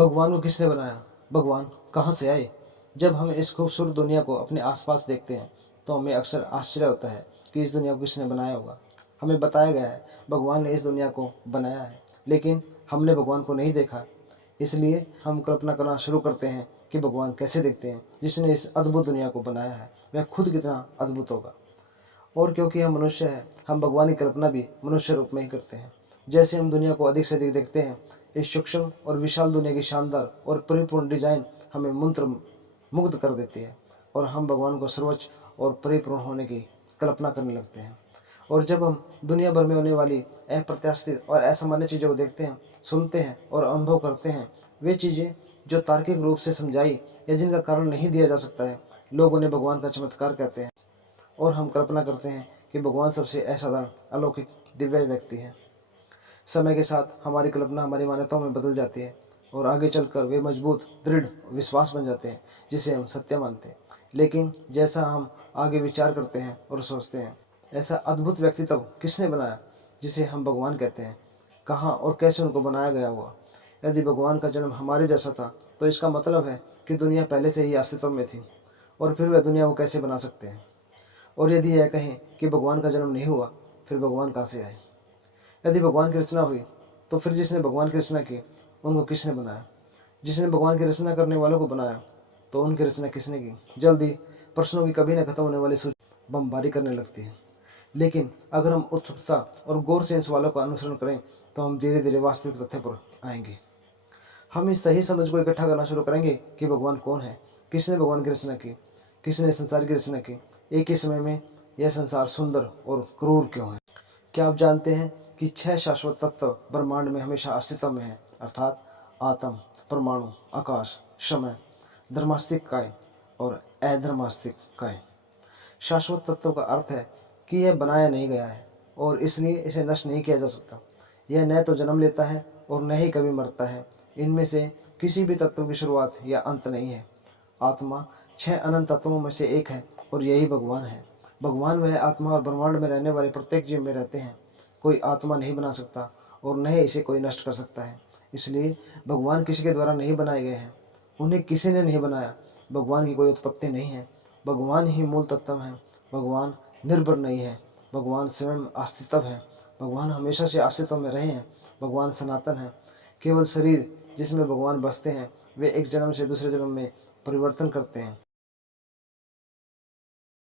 भगवान को किसने बनाया? भगवान कहाँ से आए? जब हम इस खूबसूरत दुनिया को अपने आसपास देखते हैं तो हमें अक्सर आश्चर्य होता है कि इस दुनिया को किसने बनाया होगा। हमें बताया गया है भगवान ने इस दुनिया को बनाया है, लेकिन हमने भगवान को नहीं देखा। इसलिए हम कल्पना करना शुरू करते हैं कि भगवान कैसे दिखते हैं। जिसने इस अद्भुत दुनिया को बनाया है वह खुद कितना अद्भुत होगा। और क्योंकि हम मनुष्य हैं, हम भगवान की कल्पना भी मनुष्य रूप में ही करते हैं। जैसे हम दुनिया को अधिक से अधिक देखते हैं, इस सूक्ष्म और विशाल दुनिया की शानदार और परिपूर्ण डिजाइन हमें मंत्र मुग्ध कर देती है और हम भगवान को सर्वोच्च और परिपूर्ण होने की कल्पना करने लगते हैं। और जब हम दुनिया भर में होने वाली अप्रत्याशित और असामान्य चीज़ों को देखते हैं, सुनते हैं और अनुभव करते हैं, वे चीज़ें जो तार्किक रूप से समझाई या जिनका कारण नहीं दिया जा सकता है, लोग उन्हें भगवान का चमत्कार कहते हैं। और हम कल्पना करते हैं कि भगवान सबसे असाधारण, अलौकिक, दिव्य व्यक्ति है। समय के साथ हमारी कल्पना हमारी मान्यताओं में बदल जाती है और आगे चलकर वे मजबूत, दृढ़ विश्वास बन जाते हैं जिसे हम सत्य मानते हैं। लेकिन जैसा हम आगे विचार करते हैं और सोचते हैं, ऐसा अद्भुत व्यक्तित्व किसने बनाया जिसे हम भगवान कहते हैं? कहाँ और कैसे उनको बनाया गया हुआ? यदि भगवान का जन्म हमारे जैसा था तो इसका मतलब है कि दुनिया पहले से ही अस्तित्व में थी, और फिर वह दुनिया को कैसे बना सकते हैं? और यदि यह कहें कि भगवान का जन्म नहीं हुआ, फिर भगवान कहाँ से आए? यदि भगवान की रचना हुई तो फिर जिसने भगवान की रचना की उनको किसने बनाया? जिसने भगवान की रचना करने वालों को बनाया तो उनकी रचना किसने की? जल्दी प्रश्नों की कभी न खत्म होने वाली सूची बमबारी करने लगती है। लेकिन अगर हम उत्सुकता और गौर से इन सवालों का अनुसरण करें तो हम धीरे धीरे वास्तविक तथ्य पर आएंगे। हम इस सही समझ को इकट्ठा करना शुरू करेंगे कि भगवान कौन है, किसने भगवान की रचना की, किसने संसार की रचना की, एक ही समय में यह संसार सुंदर और क्रूर क्यों है। क्या आप जानते हैं कि 6 शाश्वत तत्व ब्रह्मांड में हमेशा अस्तित्व में हैं, अर्थात आत्म, परमाणु, आकाश, समय, धर्मास्तिक काय और अधर्मास्तिक काय। शाश्वत तत्व का अर्थ है कि यह बनाया नहीं गया है और इसलिए इसे नष्ट नहीं किया जा सकता। यह न तो जन्म लेता है और न ही कभी मरता है। इनमें से किसी भी तत्व की शुरुआत या अंत नहीं है। आत्मा 6 अनंत तत्वों में से एक है और यही भगवान है। भगवान वह आत्मा और ब्रह्मांड में रहने वाले प्रत्येक जीव में रहते हैं। कोई आत्मा नहीं बना सकता और न ही इसे कोई नष्ट कर सकता है। इसलिए भगवान किसी के द्वारा नहीं बनाए गए हैं, उन्हें किसी ने नहीं बनाया। भगवान की कोई उत्पत्ति नहीं है, भगवान ही मूल तत्व है। भगवान निर्भर नहीं है, भगवान स्वयं अस्तित्व है। भगवान हमेशा से अस्तित्व में रहे हैं। भगवान सनातन है। केवल शरीर जिसमें भगवान बसते हैं वे एक जन्म से दूसरे जन्म में परिवर्तन करते हैं।